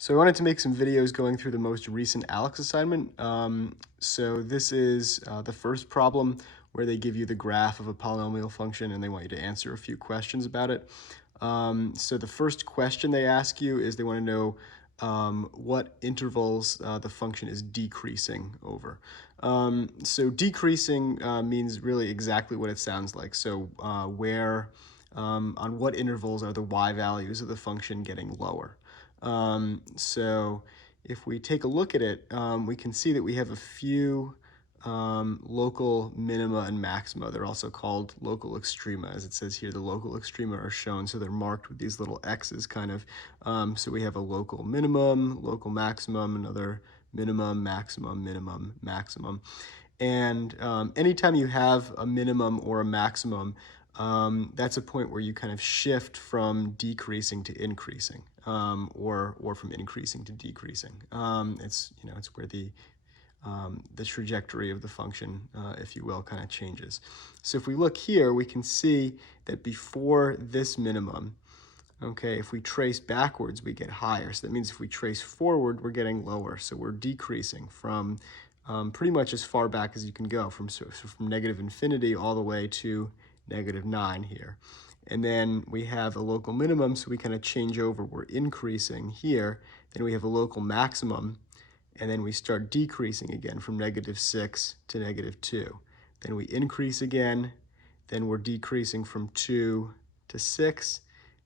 So I wanted to make some videos going through the most recent Aleks assignment. So this is the first problem where they give you the graph of a polynomial function and they want you to answer a few questions about it. So the first question they ask you is they want to know what intervals the function is decreasing over. So decreasing means really exactly what it sounds like. So on what intervals are the y values of the function getting lower? So if we take a look at it, we can see that we have a few local minima and maxima. They're also called local extrema. As it says here, the local extrema are shown, so they're marked with these little X's kind of. So we have a local minimum, local maximum, another minimum, maximum, maximum. And anytime you have a minimum or a maximum, that's a point where you kind of shift from decreasing to increasing, or from increasing to decreasing. It's where the trajectory of the function, if you will, kind of changes. So if we look here, we can see that before this minimum, okay, if we trace backwards, we get higher. So that means if we trace forward, we're getting lower. So we're decreasing from pretty much as far back as you can go, from negative infinity all the way to -9 here. And then we have a local minimum, so we kind of change over. We're increasing here. Then we have a local maximum, and then we start decreasing again from -6 to -2. Then we increase again. Then we're decreasing from 2 to 6.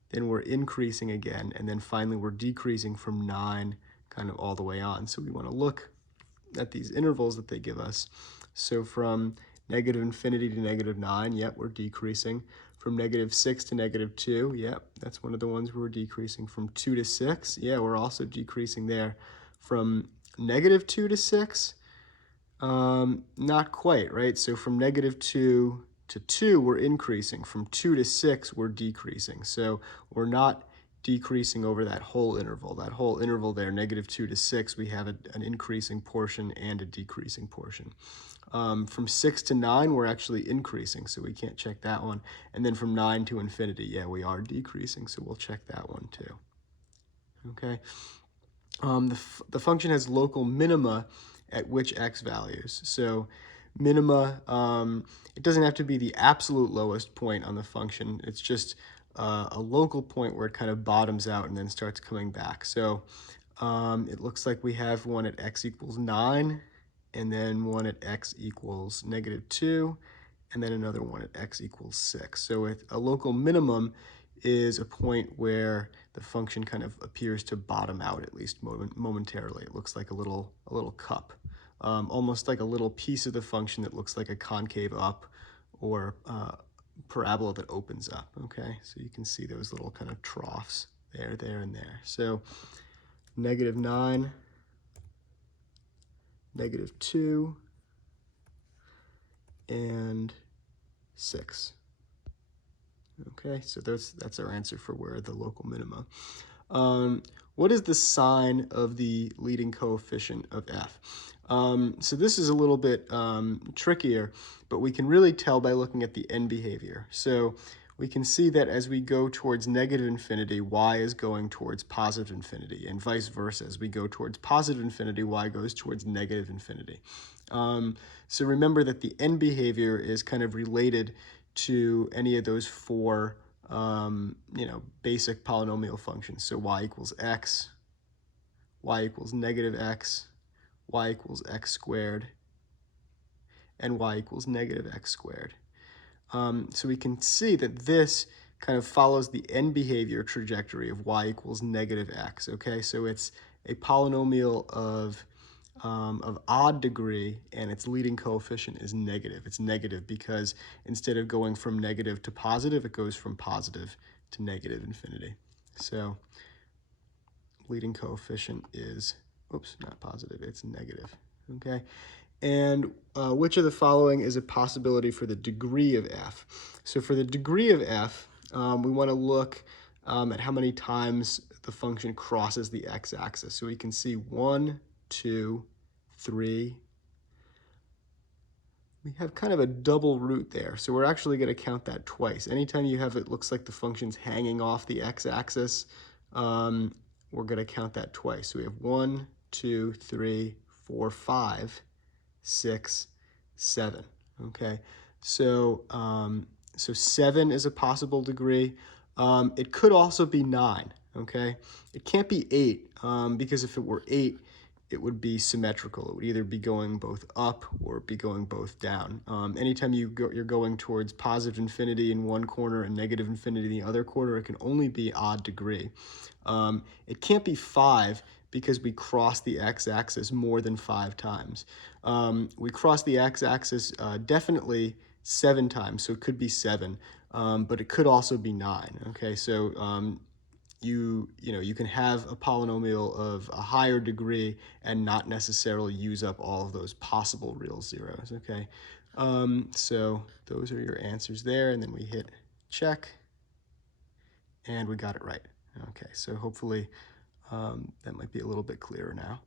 Then we're increasing again, and then finally we're decreasing from 9 kind of all the way on. So we want to look at these intervals that they give us. So from negative infinity to -9, yep, we're decreasing. From -6 to -2, yep, that's one of the ones where we're decreasing. From 2 to 6, yeah, we're also decreasing there. From -2 to 6, not quite, right? So from -2 to 2, we're increasing. From 2 to 6, we're decreasing. So we're not decreasing over that whole interval. That whole interval there, -2 to 6, we have an increasing portion and a decreasing portion. From 6 to 9, we're actually increasing, so we can't check that one. And then from 9 to infinity, yeah, we are decreasing, so we'll check that one too. Okay. The function has local minima at which x values. So minima, it doesn't have to be the absolute lowest point on the function. It's just a local point where it kind of bottoms out and then starts coming back. So it looks like we have one at x equals 9, and then one at x equals -2, and then another one at x equals 6. So a local minimum is a point where the function kind of appears to bottom out, at least momentarily. It looks like a little cup, almost like a little piece of the function that looks like a concave up or parabola that opens up. Okay, so you can see those little kind of troughs there, and there. So -9, -2, and 6. Okay, so that's our answer for where the local minima. What is the sign of the leading coefficient of f? So this is a little bit trickier, but we can really tell by looking at the end behavior. So we can see that as we go towards negative infinity, y is going towards positive infinity, and vice versa. As we go towards positive infinity, y goes towards negative infinity. So remember that the end behavior is kind of related to any of those four basic polynomial functions. So y equals x, y equals -x, y equals x squared, and y equals -x squared. So we can see that this kind of follows the end behavior trajectory of y equals -x, okay? So it's a polynomial of odd degree, and its leading coefficient is negative. It's negative because instead of going from negative to positive, it goes from positive to negative infinity. So leading coefficient is, oops, not positive, it's negative, okay? And which of the following is a possibility for the degree of f? So for the degree of f, we want to look at how many times the function crosses the x-axis. So we can see 1, 2, 3. We have kind of a double root there, so we're actually going to count that twice. Anytime you have it looks like the function's hanging off the x-axis, we're going to count that twice. So we have 1, 2, 3, 4, 5, 6, 7. Okay, so so 7 is a possible degree. It could also be 9. Okay, it can't be 8 because if it were 8, it would be symmetrical. It would either be going both up or be going both down. Anytime you're going towards positive infinity in one corner and negative infinity in the other corner, it can only be odd degree. It can't be 5 because we cross the x-axis more than 5 times. We cross the x-axis definitely 7 times, so it could be 7, but it could also be 9. Okay, so you can have a polynomial of a higher degree and not necessarily use up all of those possible real zeros. Okay, so those are your answers there, and then we hit check, and we got it right. Okay, so hopefully that might be a little bit clearer now.